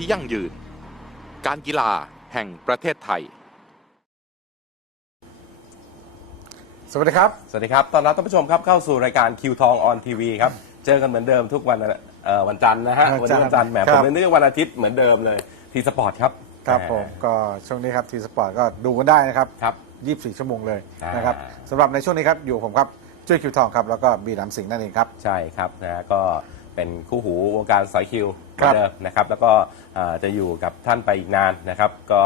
ที่ยั่งยืน การกีฬาแห่งประเทศไทย สวัสดีครับ สวัสดีครับ ตอนรับท่านผู้ชมครับเข้าสู่รายการคิวทองออนทีวีครับ เจอกันเหมือนเดิมทุกวันเอ่อวันจันทร์นะฮะ วัวันนจันทร์นี้วันจันทร์แหมคผรัมบเป็นเรื่องวันอาทิตย์เหมือนเดิมเลยทีสปอร์ตครับครับแหผมก็ช่วงนี้ครับทีสปอร์ตก็ดูกันได้นะครับ ครับ 24 ชั่วโมงเลยอ่าน นะครับสำหรับในช่วงนี้ครับอยู่กับผมครับจุ้ยคิวทองครับแล้วก็บีดำสิงห์นั่นเองครับ ใช่ครับนะฮะก็ เป็นคู่หูวงการสายคิวเหคมืรัอบนเดิมนะครับ แล้วก็เอ่อจะอยู่กับท่านไปอีกนานนะครับ ก็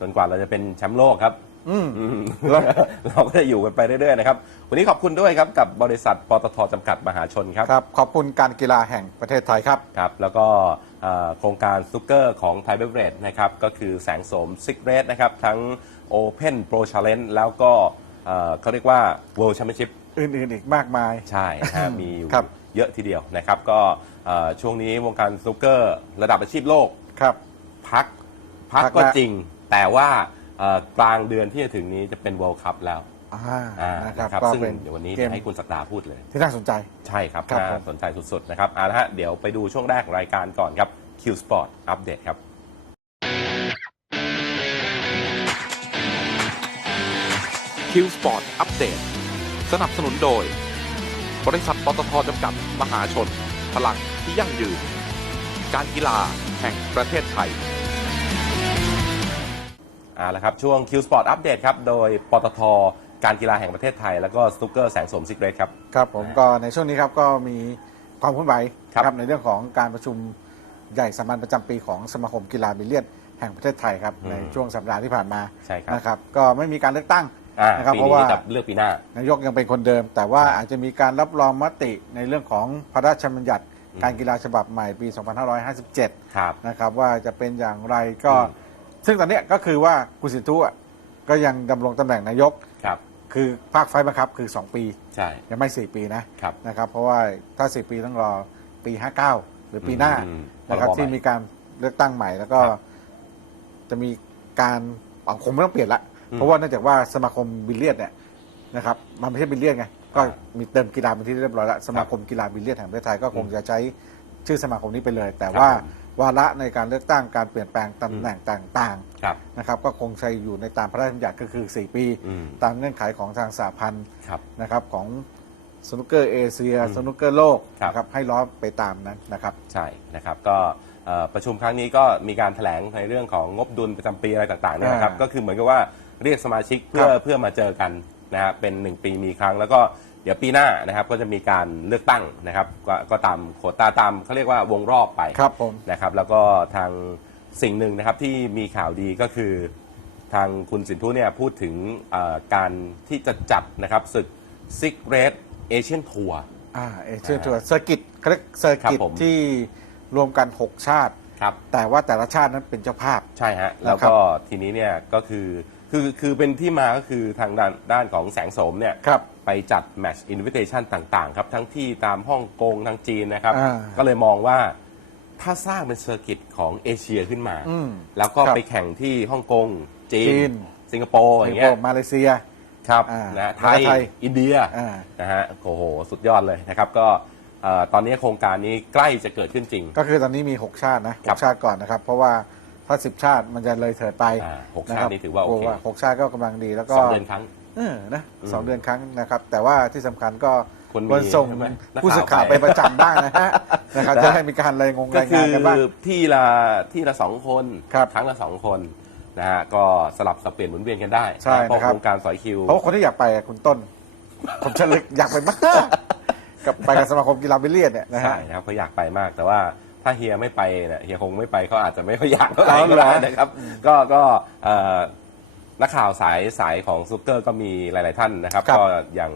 จนกว่าเราจะเป็นแชมป์โลกครับ อืม อืมเราก็จะอยู่กันไปเรื่อยๆนะครับ วันนี้ขอบคุณด้วยครับกับบริษัทปตทจำกัดมหาชนครับครับ ขอบคุณการกีฬาแห่งประเทศไทยครับ ครับ แล้วก็เอ่อโครงการซุกเกอร์ของไทยเบเวอเรจนะครับ ก็คือแสงโสมซิกเรสนะครับ ทั้ง Open Pro Challenge แล้วก็เอ่อเขาเรียกว่า World Championship อื่นๆอีกมากมาย ใช่นะฮะ มีอยู่ครับ เยอะทีเดียวนะครับก็เอ่อช่วงนี้วงการซุกเกอร์ระดับอาชีพโลก ครับ พักพักพักก็แล้วจริง แต่ว่าเอ่อกลางเดือนที่จะถึงนี้จะเป็น World Cup แล้วอ่าอ่านะครับนะครับก็ซึ่งเป็นเดี๋ยววันนี้เกจะมให้คุณสักดาพูดเลย ที่น่าสนใจ ใช่ครับครับน่าผมสนใจสุดๆนะครับเอาละฮะเดี๋ยวไปดูช่วงแรกรายการก่อนครับ Q Sport Update ครับ Q Sport Update สนับสนุนโดย บริษัทปตทจำกัดมหาชน พลังที่ยั่งยืน การกีฬาแห่งประเทศไทยเอาละครับ ช่วง Q Sport Update ครับ โดยปตทการกีฬาแห่งประเทศไทย แล้วก็สตุกเกอร์แสงสมซิกเรตครับ ครับผมก็ในช่วงนี้ครับก็มีความเคลื่อนไหวครับในเรื่องของการประชุมใหญ่สามัญประจำปีของสมาคมกีฬาบิลเลียนแห่งประเทศไทยครับ ในช่วงสัปดาห์ที่ผ่านมาใช่ครับนะครับก็ไม่มีการเลือกตั้ง อ่านะครับปีเพราะนี้ว่า กับเลือกปีหน้า นายกยังเป็นคนเดิม แต่ว่าอาจจะมีการรับรองมติในเรื่องของพระราชบัญญัติ อืม การกีฬาฉบับใหม่ปี 2557 ครับ นะครับ ว่าจะเป็นอย่างไรก็ อืมซึ่งตอนเนี้ยก็คือว่าคุณสินทุอะก็ยังดำรงตำแหน่งนายก ครับ คือภาคไฟบังคับคือ 2 ปี ใช่ยังไม่ 4 ปีนะครับ นะครับ เพราะว่าถ้า 4 ปีต้องรอปี 59 หรือปีหน้าอืมนะครับพรบที่ใหม่มีการเลือกตั้งใหม่แล้วก็ ครับ จะมีการอะคงไม่ต้องเปลี่ยนละอืม เพราะว่าเนื่องจากว่าสมาคมบิลเลียนเนี่ยนะครับมันไม่ใช่บิลเลียนไงก็อ่ามีมีเติมกีฬาเป็นที่เรียบร้อยแล้วสมาคมกีฬาบิลเลียนแห่งประเทศไทยก็คงอืมจะใช้ชื่อสมาคมนี้ไปเลย แต่ครับว่าผมวาระในการเลือกตั้งการเปลี่ยนแปลงตำแหน่งต่างครับๆนะครับก็คงใช้อยู่ในตามพระราชบัญญัติก็คือ 4 ปีอืมตามเงื่อนไขของทางสหพันธ์ครับนะครับของสนุกเกอร์เอเชียอืมสนุกเกอร์โลกครับนะครับให้ล้อไปตามนั้นนะครับใช่นะครับก็เอ่อประชุมครั้งนี้ก็มีการแถลงในเรื่องของงบดุลประจำปีอะไรต่างๆเนี่ยนะครับอ่าก็คือเหมือนกับว่า เรียกสมาชิกเพื่อครับเพื่อมาเจอกันนะฮะเป็นหนึ่งปีมีครั้ง แล้วก็เดี๋ยวปีหน้านะครับก็จะมีการเลือกตั้งนะครับก็ก็ตามโควตาตามเขาเรียกว่าวงรอบไปครับผมนะครับ แล้วก็ทางสิ่งหนึ่งนะครับที่มีข่าวดีก็คือ ทางคุณสินทุเนี่ยพูดถึงเอ่อการที่จะจัดนะครับศึกซิกเรสเอเชียนทัวร์อ่าเอเชียทัวร์เซอร์กิตเขาเรียกเซอร์ครับกิตผมที่รวมกัน 6 ชาติครับแต่ว่าแต่ละชาตินั้นเป็นเจ้าภาพใช่ฮะแล้วก็ทีนี้เนี่ยก็คือ คือคือเป็นที่มาก็คือทางด้านด้านของแสงโสมเนี่ยครับ ไปจัดแมตช์อินวิเทชันต่างๆ ครับทั้งที่ตามฮ่องกงทางจีนนะครับ อ่าก็เลยมองว่าถ้าสร้างเป็นเซอร์กิตของเอเชียขึ้นมา อืมแล้วก็ครับไปแข่งที่ฮ่องกงจีจีน น สิงคโปร์อย่างเงี้ย มาเลเซีย ครับอ่านะไทแล้วยก็ไทยอินเดียอ่า นะฮะโอ้โห สุดยอดเลยนะครับ ก็เอ่อตอนนี้โครงการนี้ใกล้จะเกิดขึ้นจริง ก็คือตอนนี้มี 6 ชาตินะหครับกชาติก่อนนะครับ เพราะว่า ถ้า10ชาติมันจะเลยเถิดไปอ่าหกนะชาครัตินี่ถือว่าโอเค หกชาติก็กำลังดีแล้วก็สองเดือนครั้ง เออนะอืมสองเดือนครั้งนะครับ แต่ว่าที่สำคัญก็คุณมีควรส่งใช่ไหมนักข่าว ผู้สื่อข่าวไปไปประจำบ้างนะฮะนะครับนะจะให้มีการรายงงก็รายคืงานอกันบ้าง ที่ละที่ละสองคนครับครั้งละสองคนนะฮะก็สลับสับเปลี่ยนหมุนเวียนกันได้ใช่เพราะนะครับ โครงการสอยคิว เพราะว่าคนที่อยากไปอะคุณต้น ผมเฉลึกอยากไปมากกับไปกับสมาคมกีฬาบิลเลียนเนี่ยนะฮะใช่นะครับเขาอยากไปมากแต่ว่า ถ้าเฮียไม่ไปเนี่ยเฮียคงไม่ไปเขาอาจจะไม่ค่อยอยากเท่าไหร่เอาก็เหรอได้นะครับ ก็ก็เอ่อนักข่าวสายสายของซุกเกอร์ก็มีหลาย ๆ ท่านนะครับครับก็อย่าง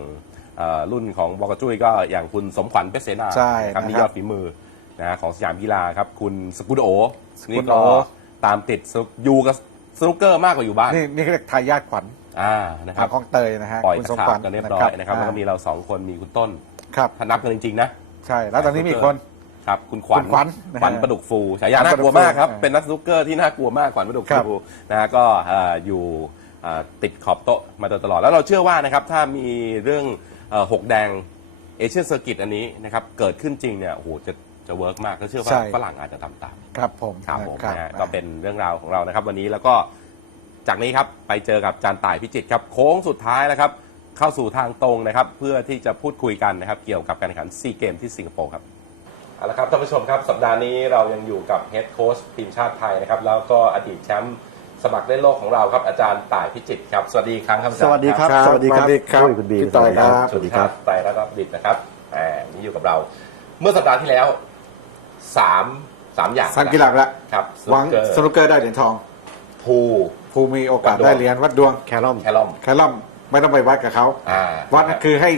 เอ่อรุ่นของบอกจุ้ยก็อย่างคุณสมขวัญเพชรเสนาใช่นะครับนี่นะครับยอดฝีมือนะฮะของสยามกีฬาครับ คุณสกุลโอสกุลโอนี่ก็ตามติดซุกอยู่กับสนุกเกอร์มากกว่าอยู่บ้าน นี่นี่เขาเรียกทายาทขวัญอ่านะคทารังบคลองเตยนะฮะปล่อยคุณตะสมขาขวับญกันเรียบร้อยนะครับแล้วก็มีอ่าเราสองคนมีคุณต้น ครับถ้านับกันจริง ๆ นะ ใช่ แล้วตอนนี้มีอีกคน ครับคุณขวัญคุณขวัญนะฮะขวัญประดุกฟูฉายาขวัญน่ากลัวมากครับประดุกฟูเป็นนักสนุกเกอร์ที่น่ากลัวมากขวัญประดุกครัฟูบนะฮะก็เอ่ออยู่เอ่อติดขอบโต๊ะมาโดยตลอด แล้วเราเชื่อว่านะครับถ้ามีเรื่องเอ่อหกแดงเอเชียนเซอร์กิตอันนี้นะครับเกิดขึ้นจริงเนี่ยโอ้โหจะจะเวิร์กมากก็เชื่อว่าใช่ ฝรั่งอาจจะทำตาม ครับผมครับผมนะนะฮะก็เป็นเรื่องราวของเรานะครับ วันนี้แล้วก็จากนี้ครับไปเจอกับจานต่ายพิจิตรครับโค้งสุดท้ายแล้วครับ เข้าสู่ทางตรงนะครับ เพื่อที่จะพูดคุยกันนะครับ เกี่ยวกับการแข่งขันซีเกมที่สิงคโปร์ครับ เอาละครับท่านผู้ชมครับสัปดาห์นี้เรายังอยู่กับเฮดโค้ชทีมชาติไทยนะครับแล้วก็อดีตแชมป์สมัครเล่นโลกของเราครับอาจารย์ต่ายพิจิตรครับสวัสดีอีกครั้งครับอาสจารย์วัสดีครับ ครับสวัสดีครับสวัสดีครับโอ้ยคุณบีพี่ต่อยครับ สวัสดีครับไตรรัตน์ดิตนะครับอ่านี่อยู่กับเรา เมื่อสัปดาห์ที่แล้วสามสามอย่างสามกีฬาไปแล้วครับหวังสสนุนุกกเกอร์ได้เหรียญทองพูภูมีโอกาสวัดดวงได้เหรียญวัดดวง แครอมแคลอมแคลอมไม่ต้องไปวัดกับเขาอ่าวัดนั่นคือให้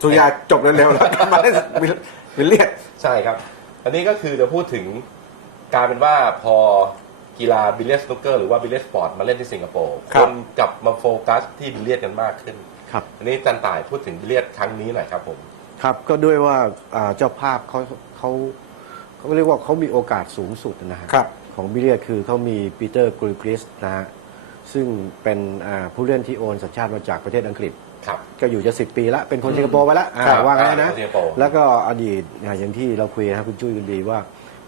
สุริยาจบเร็วๆแล้วก็มาได้วิลเลียน ใช่ครับ อันนี้ก็คือจะพูดถึงการเป็นว่าพอกีฬาบิลเลียสนุกเกอร์หรือว่าบิลเลียสปอร์ตมาเล่นที่สิงคโปร์ครับ นกลับมาโฟกัสที่บิลเลียสกันมากขึ้น ครับ อันนี้จันต่ายพูดถึงบิลเลียสครั้งนี้หน่อยครับผม ครับก็ด้วยว่าอ่าเจ้าภาพเขาเขาเขาเรียกว่าเขามีโอกาสสูงสุดนะฮะครับ ของบิลเลียดคือเขามีปีเตอร์กริกริสนะฮะซึ่งเป็นอ่าผู้เล่นที่โอนสัญชาติมาจากประเทศอังกฤษ ครับ ก็อยู่จะสิบปีแล้วเป็นคนสิงคโปร์ไปแล้วอ่าครับว่างั้นนะอ่าเป็นคนสิงคโปร์ แล้วก็อดีตอย่างที่เราคุยนะครับคุณจุ้ยคุณดีว่า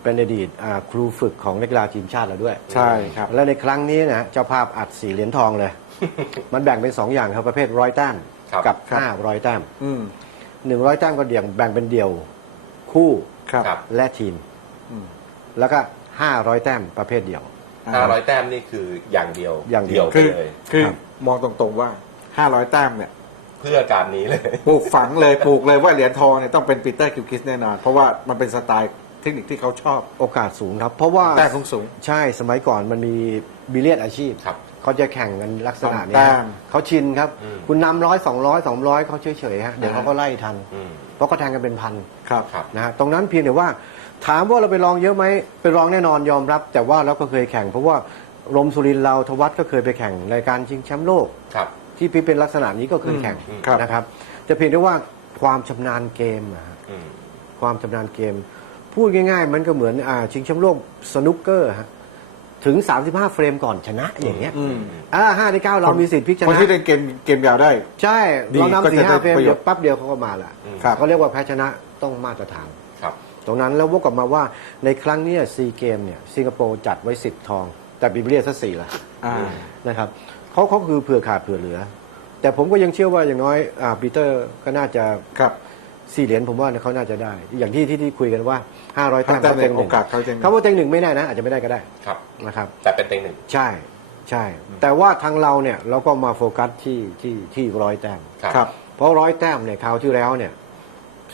เป็นอดีตอ่าครูฝึกของนักกีฬาทีมชาติเราด้วย ใช่ครับ และในครั้งนี้นะเจ้าภาพอัดสี่เหรียญทองเลย มันแบ่งเป็นสองอย่างครับประเภทร้อยแต้มครับกับครับห้าร้อยแต้มอืม หนึ่งร้อยแต้มก็เดี่ยงแบ่งเป็นเดี่ยวคู่ครับ ครับ และทีม อืม แล้วก็ห้าร้อยแต้มประเภทเดี่ยว ห้าร้อยแต้มนี่คืออย่างเดียวอย่างเดียว ไปคือเลย คือครับ มองตรงๆว่า 500 แต้มเนี่ย เพื่อการนี้เลย ปลูกฝังเลยปลูกเลยว่าเหรียญทองเนี่ยต้องเป็นปีเตอร์คิวคิสแน่นอน เพราะว่ามันเป็นสไตล์เทคนิคที่เขาชอบ โอกาสสูงครับ เพราะว่าแต้มสูงใช่สมัยก่อนมันมีบิลเลียดอาชีพครับเขาจะแข่งกันลักษณะสองเนี้แต้ยมเขาชินครับ อืม คุณนำร้อยสองร้อยสองร้อยเขาเฉยๆฮะเดี๋ยวอ่าเขาก็ไล่ทัน อืมเพราะเขาแทงกันเป็นพันๆครับ ครับ นะฮะตรงนั้นเพียงแต่ว่าถามว่าเราไปลองเยอะไหมไปลองแน่นอนยอมรับ แต่ว่าเราก็เคยแข่ง เพราะว่ารมสุรินทร์เราทวัตก็เคยไปแข่งรายการชิงแชมป์โลก ครับ ที่เป็นลักษณะนี้ก็เคยแข่งอืมครับ นะครับแต่เพียงแต่ว่าความชำนาญเกมอะฮะอืม ความชำนาญเกม พูดง่าย ๆ มันก็เหมือนอ่าชิงแชมป์โลกสนุกเกอร์ฮะถึง 35 เฟรมก่อนชนะอย่างเงี้ยอืมอ่าห้าในเก้าเรามีสิทธิ์พลิกชคนนะ ที่เล่นเกมเกมยาวได้ ใช่ ดีเราก็นำสี่จะได้ห้าเฟรมประโยเดี๋ชยวน์แป๊บเดียวเขาก็มาละอืม ครับ เขาเรียกว่าแพ้ชนะต้องมาตรฐาน ครับ ตรงนั้นแล้ววกกลับมาว่าในครั้งเนี้ซีเกมเนี่ยสิงคโปร์จัดไว้ 10 ทอง แต่บิบเลียซะสี่ละอ่า นะครับ เขาเขาคือเผื่อขาดเผื่อเหลือ แต่ผมก็ยังเชื่อว่าอย่างน้อยอ่าปีเตอร์ก็น่าจะครับสี่เหรียญผมว่าเขาน่าจะได้ อย่างที่ที่ที่คุยกันว่า 500แต้มแต่เขาในเต็งหโอนึ่งกาสเขาจะคำว่าเต็งหนึ่งไม่แน่นะ อาจจะไม่ได้ก็ได้ครับ นะครับ แต่เป็นเต็งหนึ่ง ใช่ใช่ แต่ว่าทางเราเนี่ยเราก็มาโฟกัสที่ที่ที่ร้อยแต้มครับ ครับ เพราะร้อยแต้มเนี่ยคราวที่แล้วเนี่ย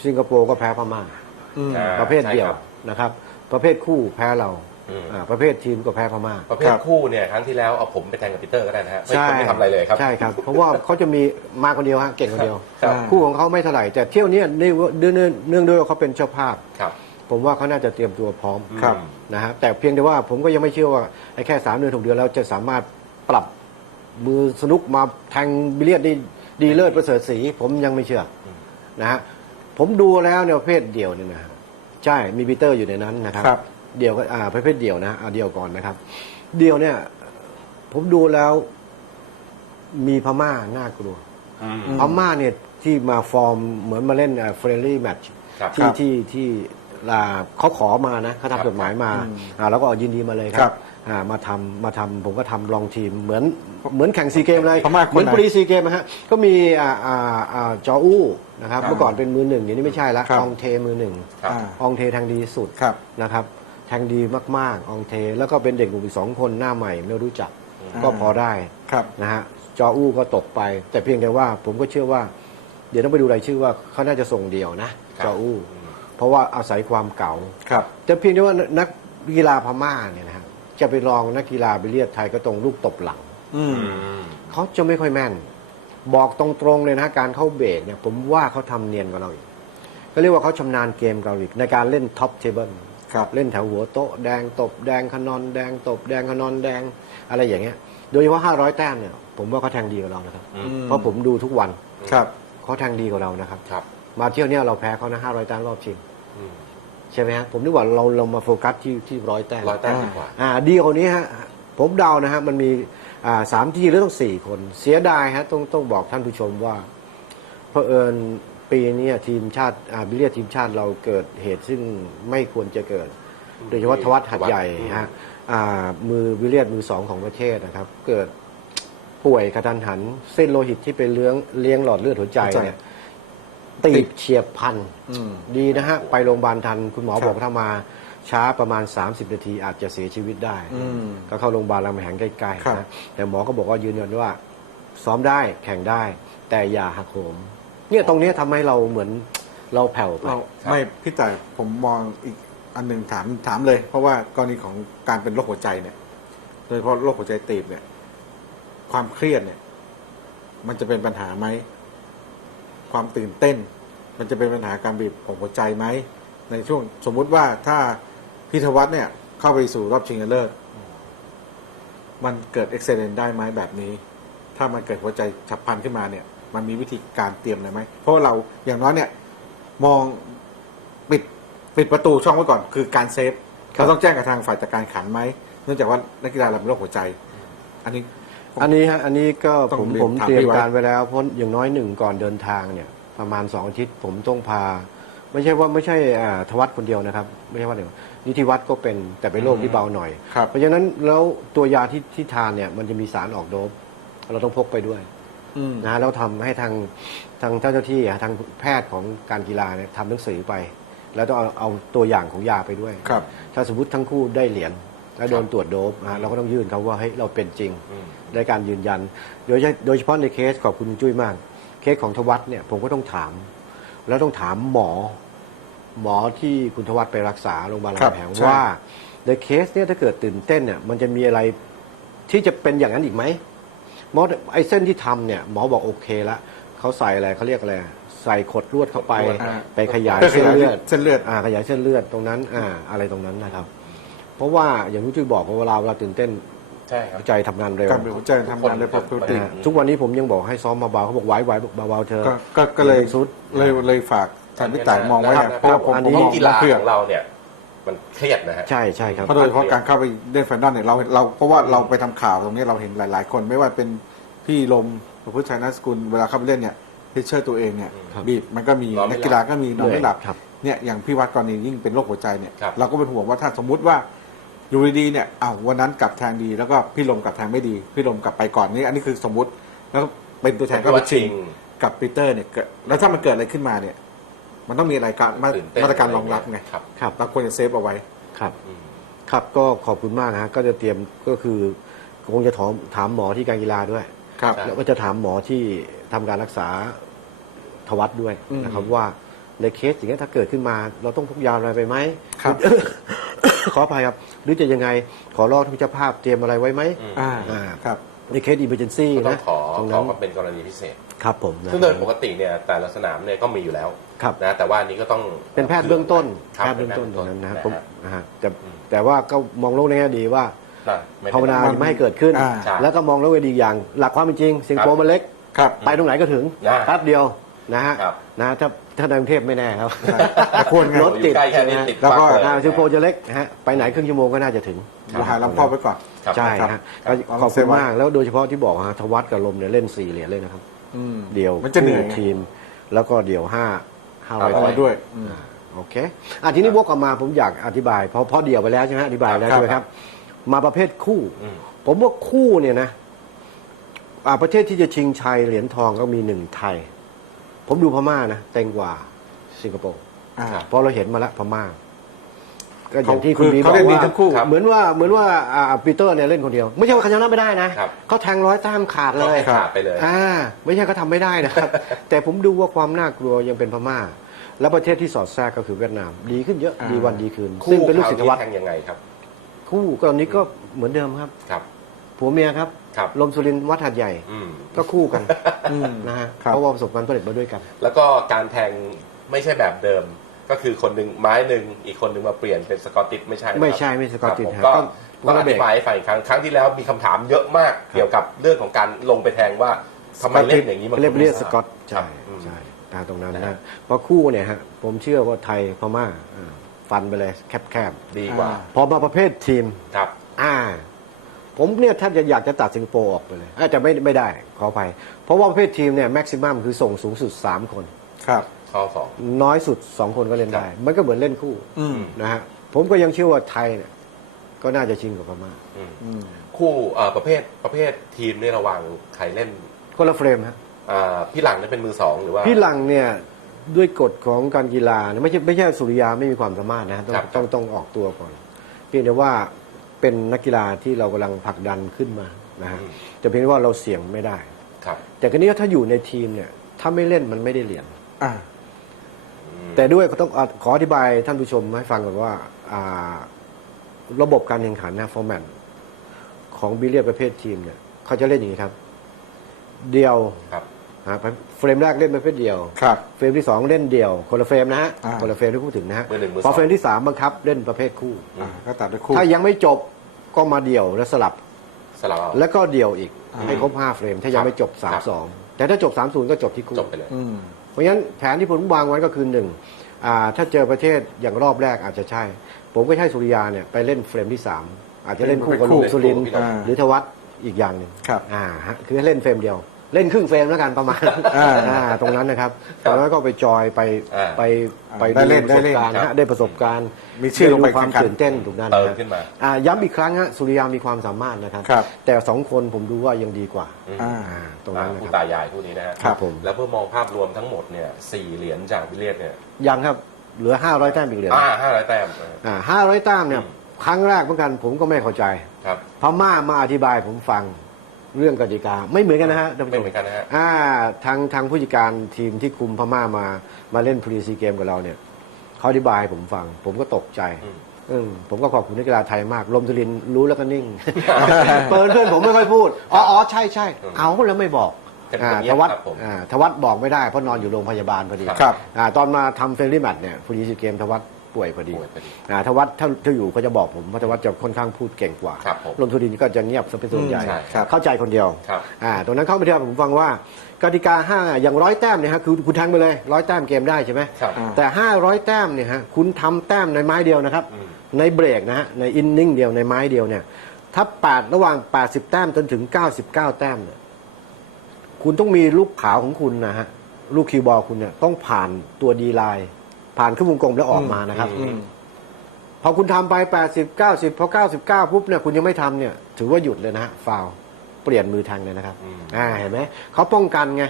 สิงคโปร์ก็แพ้พม่า อืม อ่าประเภทเดียวใช่ครับ นะครับ ประเภทคู่แพ้เรา อืมอ่าประเภททีมก็แพ้พม่าประเภทคู่เนี่ยครั้งที่แล้วเอาผมไปแทนกับปีเตอร์ก็ได้นะฮะไม่ใช่ไม่ทำอะไรเลยครับ ใช่ครับ เพราะว่าเขาจะมีมาคนเดียวฮะเก่งคนเดียว ครับ คู่ของเขาไม่เท่าไหร่แต่เที่ยวเนี้ยเนื่องเนื่องเนื่องด้วยว่าเขาเป็นเจ้าภาพ ครับ ผมว่าเขาน่าจะเตรียมตัวพร้อมครับ นะฮะแต่เพียงแต่ว่าผมก็ยังไม่เชื่อว่าไอ้แค่สามเดือนหกเดือนแล้วจะสามารถปรับมือสนุกมาแทงบิลเลียดได้ดีเลิศประเสริฐสีผมยังไม่เชื่ออนะฮะผมดูแล้วเนี่ยประเภทเดี่ยวเนี่ยนะฮะใช่มีปีเตอร์อยู่ในนั้นนะครับ ครับ เดี่ยวก็อ่าประเภทเดี่ยวนะเอาเดี่ยวก่อนนะครับ เดี่ยวเนี่ย ผมดูแล้ว มีพม่าน่ากลัวอืม พม่าเนี่ยที่มาฟอร์มเหมือนมาเล่นเฟรนลี่แมตช์ครับที่ครับที่ที่อ่าเขาขอมานะเขาครับ ทำจดหมายมาอืมอ่าแล้วก็ยินดีมาเลยคครัรับบอ่ามาทำมาทำผมก็ทำลองทีมเหมือนเหมือนแข่งซีเกมเลยพม่าคนไหน เหมือนปรีซีเกมนะฮะก็มีอ่าอ่าอ่าจออู้นะครับครับเมื่อก่อนเป็นมือหนึ่งเดี๋ยวนี้ไม่ใช่ละครับ อองเทมือหนึ่งครับ อ่า อองเทแทงดีที่สุด ครับ นะครับ แทงดีมากๆอองเท แล้วก็เป็นเด็กหนุ่มอีกสองคนหน้าใหม่ไม่รู้จักอืมก็พอได้ครับนะฮะจออู้ก็ตกไป แต่เพียงแต่ว่าผมก็เชื่อว่า เดี๋ยวต้องไปดูรายชื่อว่าเขาน่าจะส่งเดียวนะครับจออู้อืมเพราะว่าอาศัยความเก่าครับแต่เพียงแต่ว่านักกีฬาพม่าเนี่ยนะฮะจะไปลองนักกีฬาไปเลียดไทยก็ตรงลูกตบหลังอืมอืมเขาจะไม่ค่อยแม่น บอกตรงๆเลยนะการเข้าเบรกเนี่ย ผมว่าเขาทำเนียนกว่าเราอีกก็เรียกว่าเขาชำนาญเกมเราอีกในการเล่นท็อปเทเบิล ครับเล่นแถวหัวโต๊ะแดงตบแดงขนอนแดงตบแดงขนอนแดงอะไรอย่างเงี้ย โดยเฉพาะ500 แต้มเนี่ยผมว่าเขาแทงดีกว่าเรานะครับ อืม เพราะผมดูทุกวันครับเขาแทงดีกว่าเรานะครับ ครับมาเที่ยวเนี้ยเราแพ้เขานะ500แต้มรอบชิงอืม ใช่ไหมฮะผมนึกว่าเราเรามาโฟกัสที่ที่ร้อยแต้มร้อยแต้มดีกว่า อ่าดีกว่านี้ฮะผมเดานะฮะมันมีอ่าสามที่หรือต้องสี่คน เสียดายฮะต้องต้องบอกท่านผู้ชมว่าเพอเอิญ ปีเนี้ทีมชาติอ่าบิลเลียดทีมชาติเราเกิดเหตุซึ่งไม่ควรจะเกิด โดยเฉพาะทวัตหัดใหญ่ฮะอ่ามือบิลเลียดมือสองของประเทศนะครับ เกิดป่วยกระทันหัน เส้นโลหิตที่ไปเลี้ยงเลี้ยงหลอดเลือดหัวใจหัวใจเนี่ยตีบเฉียบพลันอืมดีนะฮะ ไปโรงพยาบาลทัน คุณหมอครับบอกถ้ามาช้าประมาณ 30 นาทีอาจจะเสียชีวิตได้อืมก็เข้าโรงพยาบาลรามคำแหงใกล้ครับๆนะแต่หมอก็บอกว่ายืนยันว่า ซ้อมได้แข่งได้ แต่อย่าหักโหม เนี่ยตรงเนี้ยทำให้เราเหมือนเราแผ่วไป เราไม่พี่แต่ผมมองอีกอันหนึ่งถามถามเลย เพราะว่ากรณีของการเป็นโรคหัวใจเนี่ยโดยเฉพาะโรคหัวใจตีบเนี่ย ความเครียดเนี่ย มันจะเป็นปัญหาไหมความตื่นเต้น มันจะเป็นปัญหาการบีบของหัวใจไหมในช่วงสมมุติว่าถ้าพิทวัฒน์เนี่ย เข้าไปสู่รอบชิงชนะเลิศมันเกิดเอ็กซิเดนได้ไหมแบบนี้ ถ้ามันเกิดหัวใจฉับพลันขึ้นมาเนี่ย มันมีวิธีการเตรียมอะไรไหมเพราะว่าเราอย่างน้อยเนี่ยมองปิดปิดประตูช่องไว้ก่อน คือการเซฟครับเราต้องแจ้งกับทางฝ่ายจัดการขันไหมเนื่องจากว่านักกีฬาเราเป็นโรคหัวใจ อันนี้ อันนี้ฮะอันนี้ก็ต้องผมเรียนผมถามเตรียมพี่ไว้ การไว้แล้วเพราะอย่างน้อยหนึ่งก่อนเดินทางเนี่ยประมาณสองอาทิตย์ผมต้องพา ไม่ใช่ว่าไม่ใช่อ่าทวัตคนเดียวนะครับ ไม่ใช่ว่าเดียวนิติวัตก็เป็นแต่เป็นโรคที่เบาหน่อย ครับ เพราะฉะนั้นแล้วตัวยาที่ที่ทานเนี่ยมันจะมีสารออกโดปเราต้องพกไปด้วย อืมนะแล้วทำให้ทางทางเจ้าหน้าที่อะทางแพทย์ของการกีฬาเนี่ยทำหนังสือไป แล้วต้องเอาเอาตัวอย่างของยาไปด้วย ครับ ถ้าสมมติทั้งคู่ได้เหรียญแล้วโดนตรวจโดปนะฮะเราก็ต้องยื่นเขาว่าเฮ้ยเราเป็นจริงอืมได้การยืนยัน โดยเฉโดยเฉพาะในเคสขอบคุณจุ้ยมาก เคสของทวัตเนี่ยผมก็ต้องถาม แล้วต้องถามหมอ หมอที่คุณทวัตไปรักษาโรงพยาบาลครัราบมแหงใช่ ว่าในเคสเนี่ยถ้าเกิดตื่นเต้นเนี่ยมันจะมีอะไรที่จะเป็นอย่างนั้นอีกไหม หมอไอ้เส้นที่ทำเนี่ยหมอบอกโอเคละเขาใส่อะไรเขาเรียกอะไรใส่ขดลวดเข้าไปขดลวดอ่าไปขยายเพื่อขเส้นยายเลือดเส้นเลือดอ่าขยายเส้นเลือดตรงนั้นอ่าอะไรตรงนั้นนะครับ เพราะว่าอย่างที่จุ้ยบอกว่าเวลาเวลาตื่นเต้นใช่ครับ หัวใจทำงานเร็วการบีบหัวใจทำงานได้ปกตินะฮะทุกวันนี้ผมยังบอกให้ซ้อมเบาๆเขาบอกไหวไหวเบาๆเธอ ก็ก็ก็เลยสุด เลยเลยฝากทางพี่ต่ายมองไว้เนี่ยเพราะว่าผมอันผมนี้มองกีฬาเพื่อของเราเนี่ย มันเครียดนะฮะ ใช่ใช่ครับเพราะโดยเฉพาะการเข้าไปเล่นไฟนอลเนี่ยเราเราเพราะว่าเราไปทำข่าวตรงนี้เราเห็นหลาย ๆ คนไม่ว่าเป็นพี่ลมพระพุทธชัยนัสกุลเวลาเข้าไปเล่นเนี่ยพิชเชอร์ตัวเองเนี่ยครับบีบมันก็มีนอนไม่นักกีฬาก็มีนอนไม่หลับครับ เนี่ยอย่างพี่วัดกรณียิ่งเป็นโรคหัวใจเนี่ยครับ เราก็เป็นห่วงว่าถ้าสมมุติว่าอยู่ดีๆเนี่ยอ้าววันนั้นกลับทางดี แล้วก็พี่ลมกลับทางไม่ดี พี่ลมกลับไปก่อนนี่อันนี้คือสมมุติแล้วเป็นตัวแทนก็ไปชิง กับปีเตอร์เนี่ยเกิดแล้วถ้ามันเกิดอะไรขึ้นมาเนี่ย มันต้องมีอะไรการมาตื่นเต้นมาตรการรองรับไงครับ ครับเราควรจะเซฟเอาไว้ ครับ อืม ครับก็ขอบคุณมากนะฮะก็จะเตรียมก็คือคงจะถามถามหมอที่การกีฬาด้วย ครับ ใช่ แล้วก็จะถามหมอที่ทำการรักษาทวัดด้วยอืมนะครับว่าในเคสอย่างนี้ยถ้าเกิดขึ้นมาเราต้องพกยาอะไรไปไหมครับขออภัยครับ หรือจะยังไงขอรอทุกเจ้าภาพเตรียมอะไรไว้ไหมอืมอ่าอ่า ครับ ในเคสอิมเมอร์เจนซี่ก็ต้อนะงขอตรงขนั้อนมาเป็นกรณีพิเศษ ครับผมนะซึ่งโดยปกติเนี่ยแต่ละสนามเนี่ยก็มีอยู่แล้วครับนะแต่ว่าอันนี้ก็ต้องเป็นแพทย์เบื้องต้นคบแพทย์เบื้องต้นตรงนั้นนะครับผมฮนะฮะแต่อืมแต่ว่าก็มองโลกในแง่ดีว่าน่ะไม่ภาวนาเป็นไรจะไม่ให้เกิดขึ้นอ่าใช่แล้วก็มองโลกในแง่ดีอย่าง หลักความเป็นจริงสิงคโปครัร์บมันเล็กครับไปตรงไหนก็ถึงอ่าแป๊บเดียวนะฮะครับนะถ้าถ้าในกรุงเทพไม่แน่ครับแต่ควรไงรถติดอยู่ใกล้แค่นี้ใช่ไหมติดแล้วก็ปั๊บเยอ่าสิงคโปร์จะเล็กนะฮะไปไหนครึ่งชั่วโมงก็น่าจะถึงเราหาลำพ่อไปก่อนครับใช่ครับฮะครับก็ขอบคุณมากแล้วโดยเฉพาะที่บอกฮะทวัตกับลมเนี่ยเล่นสี่เหรียญเลยนะครับอืม เดี่ยวมันจะเหนื่อยคู่ทีม แล้วก็เดี่ยวห้าห้าร้อยเอาไปไว้ด้วยอืมโอเคอะทีนี้วกกลับมาผมอยากอธิบายเพราะเพราะเดี่ยวไปแล้วใช่ไหมอธิบายแล้วครับใช่ไหมครับ มาประเภทคู่อืมผมว่าคู่เนี่ยนะอ่าประเทศที่จะชิงชัยเหรียญทองก็มีหนึ่งไทย ผมดูพม่านะเต็งกว่าสิงคโปร์อ่าเพราะเราเห็นมาแล้วพม่า ก็อย่างที่คุณคือบีบเขาอกเล่นดีว่าทั้งคู่เหมือนว่าเหมือนว่าอ่าปีเตอร์เนี่ยเล่นคนเดียว ไม่ใช่ว่าเขาชนะไม่ได้นะครับเขาแทงร้อยแต้มขาดต้เลองยให้ขาดไปเลย อ่าไม่ใช่เขาทำไม่ได้นะครับ แต่ผมดูว่าความน่ากลัวยังเป็นพม่า แล้วประเทศที่สอดแทรกก็คือเวียดนาม ดีขึ้นเยอะอ่าดีวันดีคืนคู่ซึ่งเป็นลูกศิษย์คราววัดแทงยังไงครับ คู่ก็ตอนนี้ก็เหมือนเดิมครับครับผัวเมียครับครับลมสุรินทร์วัดหัดใหญ่อืมก็คู่กันอืมนะฮะครับเพราะว่าประสบความสำเร็จมาด้วยกัน แล้วก็การแทงไม่ใช่แบบเดิม ก็คือคนหนึ่งไม้หนึ่งอีกคนหนึ่งมาเปลี่ยนเป็นสกอตติชไม่ใช่นะครับไม่ใช่ไม่ใช่สกอตติชคฮะรับผมก็ก็ต้องอธิบายให้ฟังอีกครั้งครั้งที่แล้วมีคำถามเยอะมากเกี่ยวกับเรื่องของการลงไปแทงว่าทำไมเล่นอย่างนี้มัน เรียบเรียกสกอตคใช่รับอืมใช่ตาตรงนั้นนะนะฮะเพราะคู่เนี่ยฮะผมเชื่อว่าไทยพม่าอ่าฟันไปเลยแคบดีกว่าอ่าๆพอมาประเภททีม ครับ อ่า ผมเนี่ยแทบจะอยากจะตัดสิงคโปร์ออกไปเลยเอ้ยแต่ไม่ไม่ได้ขออภัย เพราะว่าประเภททีมเนี่ยแม็กซิมัมคือส่งสูงสุด 3 คน ครับ ข้อสอง น้อยสุดสองคนก็เล่นได้ครับมันก็เหมือนเล่นคู่อืม นะฮะผมก็ยังเชื่อว่าไทยเนี่ยก็น่าจะชิงกับพม่าอืมอืมคู่เอ่อประเภทประเภททีมนี่ระหว่างใครเล่นคนละเฟรมฮะอ่าพี่หลังนี่เป็นมือสองหรือว่า พี่หลังเนี่ยด้วยกฎของการกีฬาเนี่ยไม่ใช่ไม่ใช่สุริยาไม่มีความสามารถนะฮะต้องครับ ต้องต้องออกตัวก่อน เพียงแต่ว่าเป็นนักกีฬาที่เรากำลังผลักดันขึ้นมานะฮะอืมแต่เพียงแต่ว่าเราเสี่ยงไม่ได้ ครับ แต่ก็นี้ถ้าอยู่ในทีมเนี่ยถ้าไม่เล่นมันไม่ได้เหรียญอ่าอืม แต่ด้วยก็ต้องอะขออธิบายท่านผู้ชมให้ฟังก่อนว่าอ่าระบบการแข่งขันนะฟอร์แมตของบิลเลียดประเภททีมเนี่ยเขาจะเล่นอย่างนี้ครับ เดียวครับอ่าเฟรมแรกเล่นประเภทเดียวครับเฟรมที่สองเล่นเดี่ยว คนละเฟรมนะฮะอ่าคนละเฟรมที่พูดถึงนะฮะมือหนึ่งมือสพอองเฟรมที่สามบังคับเล่นประเภทคู่อ่าก็ตัดด้วยคู่ ถ้ายังไม่จบก็มาเดี่ยวแล้วสลับสลับเอาแล้วก็เดี่ยวอีกอ่าให้ครบห้าเฟรม ถ้ายังไม่จบคสารัมบสองแต่ถ้าจบสามศูนย์ก็จบที่คู่จบไปเลยอืม เพราะฉะนั้นแผนที่ผมวางไว้ก็คือหนึ่งอ่าถ้าเจอประเทศอย่างรอบแรกอาจจะใช่ ผมก็ให้สุริยาเนี่ยไปเล่นเฟรมที่สามอาจจะเล่นคู่กับเป็นคู่ลุงสุรินทร์อ่าหรือธวัฒน์อีกอย่างหนึ่งครับอ่าฮะคือให้เล่นเฟรมเดียว เล่นครึ่งเฟรมแล้วกันประมาณอ่าอ่าตรงนั้นนะครับครับตอนนั้นก็ไปจอยไปอ่าไปไปได้เล่นประสบได้เล่นการณ์ครัฮะบได้ประสบการณ์มีชื่อลงไปได้ดูความแข่งขันตื่นเต้นตรงนั้นเติมนะขึ้นมา อ่าย้ำอีกครั้งฮะสุริยามีความสามารถนะครับ ครับ แต่สองคนผมดูว่ายังดีกว่าอืมอ่า อ่าตรงอ่านั้นนะคู่ครับ ตายายคู่นี้นะฮะครับผม แล้วเพื่อมองภาพรวมทั้งหมดเนี่ยสี่เหรียญจากวิลเลียนเนี่ยยังครับเหลือ 500 แต้มอีกเหรียญอ่าห้าร้อยแต้มเอออ่าห้าร้อยแต้มเนี่ยอืมครั้งแรกเหมือนกันผมก็ไม่เข้าใจ ครับ พม่ามาอธิบายผมฟัง เรื่องกติกาไม่เหมือนกันนะฮะท่านผู้ชไม่มเหมือนกันนะฮะ อ่าทางทางผู้จัดการทีมที่คุมพม่ามามาเล่นพรีซีเกมกับเราเนี่ยเขาอธิบายให้ผมฟัง ผมก็ตกใจอืมอืมผมก็ขอบคุณนักกีฬาไทยมากลมสุรินทร์รู้แล้วก็นิ่ง เปิดเพื่อนผมไม่ค่อยพูดอ๋ออ๋อใช่ใช่เอาแล้วไม่บอกเป็นอ่าคนเงีทยบวัฒครับผมอ่าทวัฒบอกไม่ได้เพราะนอนอยู่โรงพยาบาลพอดีครับ อ่าตอนมาทำเฟรนลี่แมตช์เนี่ยพรีซีเกมทวัฒ ป่วยพอดีป่วยพอดีอ่าทวัฒถ้าถ้าอยู่เขาจะบอกผมเพราะทวัฒจะค่อนข้างพูดเก่งกว่าครับผมลมสุรินทร์ก็จะเงียบซะเป็นส่วนใหญ่ใช่ครับเข้าใจคนเดียวครับ อ่าตรงนั้นเขาไปเทียบผมฟังว่ากติกาห้าอย่างร้อยแต้มเนี่ยฮะคือคุณแทงไปเลยร้อยแต้มเกมได้ใช่ไหม ครับอ่าแต่ห้าร้อยแต้มเนี่ยฮะคุณทำแต้มในไม้เดียวนะครับ อืม ในเบรกนะฮะในอินนิ่งเดียวในไม้เดียวเนี่ย ถ้าแปดระหว่าง 80 แต้มจนถึง 99 แต้มเนี่ยคุณต้องมีลูกขาวของคุณนะฮะลูกคิวบอลคุณเนี่ยต้องผ่านตัวดีไลน์ ผ่านขึ้นวงกลมแล้วออกมานะครับอืมพอคุณทำไป80 90พอ99ปุ๊บเนี่ยคุณยังไม่ทำเนี่ย ถือว่าหยุดเลยนะฮะฟาวเปลี่ยนมือแทงเลยนะครับอืมอ่าเห็นไหมเขาป้องกันไง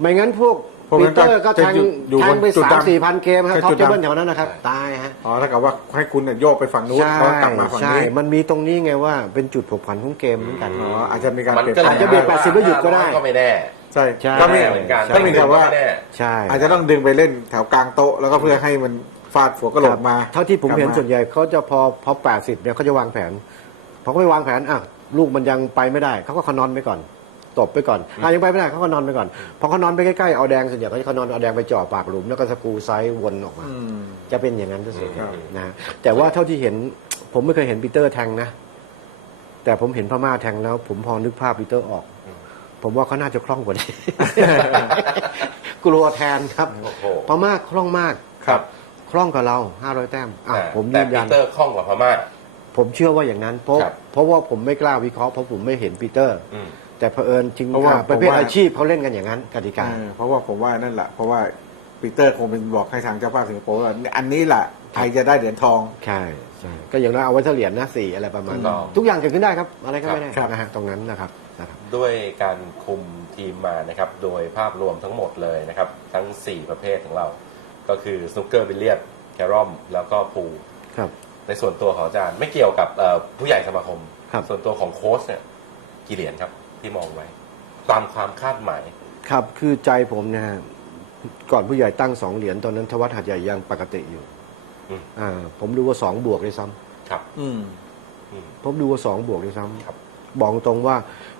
ไม่งั้นพวกพวกปีนั้นเตอร์ก็แทงจะอยู่อยู่แทงไปบนจุดสามดำสี่พันเกมครับแค่ท็อปจุดเทดำเบิลแถวนั้นนะครับตายฮะอ๋อถ้ากับว่าให้คุณเนี่ยโยกไปฝั่งนู้นใช่แล้วกลับมาฝั่งใช่นี้มันมีตรงนี้ไงว่าเป็นจุดผกผันของเกมเหมือนกันอ๋ออาจจะมีการมันเปลี่ยนก็แปลอาจจะเบียดงแปดสิบแล้วหยุดก็ได้ก็ไม่แน่ ใช่ใช่ ก็มีเหมือนกันก็มีแต่ว่าไม่แน่ ใช่อาจจะต้องดึงไปเล่นแถวกลางโต๊ะแล้วก็เพื่อให้มันฟาดหัวกระโหลกมาเท่าที่ผมเห็นกลับาส่วนใหญ่เขาจะพอพอแปดสิบเนี่ยเขาจะวางแผนพอเขาไม่วางแผนอะลูกมันยังไปไม่ได้เขาก็ขนอนไปก่อนตบไปก่อนอะยังไปไม่ได้เขาก็นอนไปก่อนพอเขานอนไปใกล้ๆเอาแดงส่วนใหญ่เขาจะเขานอนเอาแดงไปจ่อปากหลุมแล้วก็สกรูไซส์วนออกมา อืม จะเป็นอย่างนั้นที่สุดครับ นะ แต่ว่าเท่าที่เห็น ผมไม่เคยเห็นปีเตอร์แทงนะ แต่ผมเห็นพม่าแทงแล้ว ผมพอนึกภาพปีเตอร์ออกอืม ผมว่าเขาน่าจะคล่องกว่านี้ กลัวแทนครับโอ้โห พม่าคล่องมากครับคล่องกับเราห้าร้อยแต้มอะแต่ผมแต่ยืนปียันเตอร์คล่องกว่าพม่า ผมเชื่อว่าอย่างนั้น เพราะครับ เพราะว่าผมไม่กล้าวิเคราะห์เพราะผมไม่เห็นปีเตอร์ อืม แต่เผอิญจริงเพราะว่าอะประเภทผมว่า อาชีพเขาเล่นกันอย่างนั้นกติกา เออเพราะว่าผมว่านั่นแหละเพราะว่าปีเตอร์คงเป็นบอกให้ทางเจ้าภาพสิงคโปร์ว่าอันนี้แหละไทยจะได้เหรียญทอง ใช่ใช่ก็อย่างน้อยเอาไว้เฉลี่ยญนะสี่อะไรประมาณถูกนั้ต้นองทุกอย่างเกิดขึ้นได้ครับ อะไรก็ไม่ได้ครับ นะฮะตรงนั้นนะครับ นะครับด้วยการคุมทีมมานะครับโดยภาพรวมทั้งหมดเลยนะครับทั้ง 4 ประเภทของเรา ก็คือสนุกเกอร์บิลเลียดแครอมแล้วก็พูลครับในส่วนตัวของอาจารย์ไม่เกี่ยวกับเอ่อผู้ใหญ่สมาคมครับส่วนตัวของโค้ชเนี่ยกี่เหรียญครับที่มองไว้ ตามความคาดหมาย ครับคือใจผมนะฮะก่อนผู้ใหญ่ตั้งสองเหรียญตอนนั้นทวัฒหัดใหญ่ยังปกติอยู่อืมอ่าผมดูว่าสองบวกด้วยซ้ำครับอืมอืมผมดูว่าสองบวกด้วยซ้ำครับ บอกตรงว่า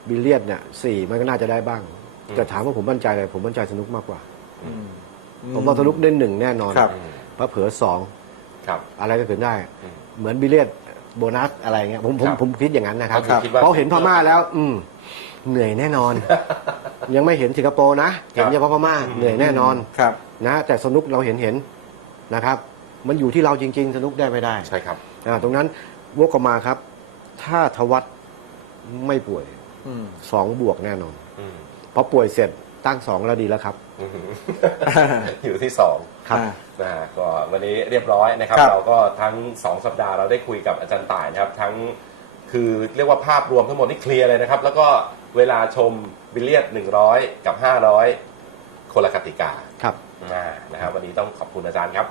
บิลเลียดเนี่ยสี่มันก็น่าจะได้บ้างอืมแต่ถามว่าผมมั่นใจอะไรผมมั่นใจสนุกมากกว่าอืมผมว่าสนุกได้หนึ่งแน่นอนครับอืมเพราะเผลอสองครับอะไรก็เกิดได้อืมเหมือนบิลเลียดโบนัสอะไรเงี้ยผมผมครับผมคิดอย่างนั้นนะครับก็คือคิดว่า เพราะเห็นพม่าแล้ว อืมเหนื่อยแน่นอน ยังไม่เห็นสิงคโปร์นะเห็นเฉพาะพม่าเหนื่อยแน่นอนครับ นะ แต่สนุกเราเห็นเห็นนะครับ มันอยู่ที่เราจริง ๆ สนุกได้ไม่ได้ ใช่ครับอ่าตรงนั้นวกกลับมาครับ ถ้าทวัต ไม่ป่วยอืม สองบวกแน่นอนอืมพอป่วยเสร็จตั้งสองแล้วดีแล้วครับอยู่ที่สอง ครับ อ่า นะฮะก็วันนี้เรียบร้อยนะครับ ครับเราก็ทั้ง 2 สัปดาห์เราได้คุยกับอาจารย์ต่ายนะครับ ทั้งคือเรียกว่าภาพรวมทั้งหมดนี่เคลียร์เลยนะครับ แล้วก็เวลาชมบิลเลียด 100 กับ 500 คนละกติกาครับ อ่านะครับวันนี้ต้องขอบคุณอาจารย์ครับ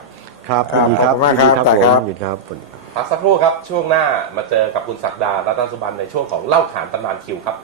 ครับครับยินดีครับขอบคุณมากครับยินดีแต่ครับผมยินดีครับ พักสักครู่ครับ ช่วงหน้ามาเจอกับคุณศักดารัตนสุบันในช่วงของเล่าขานตำนานคิวครับ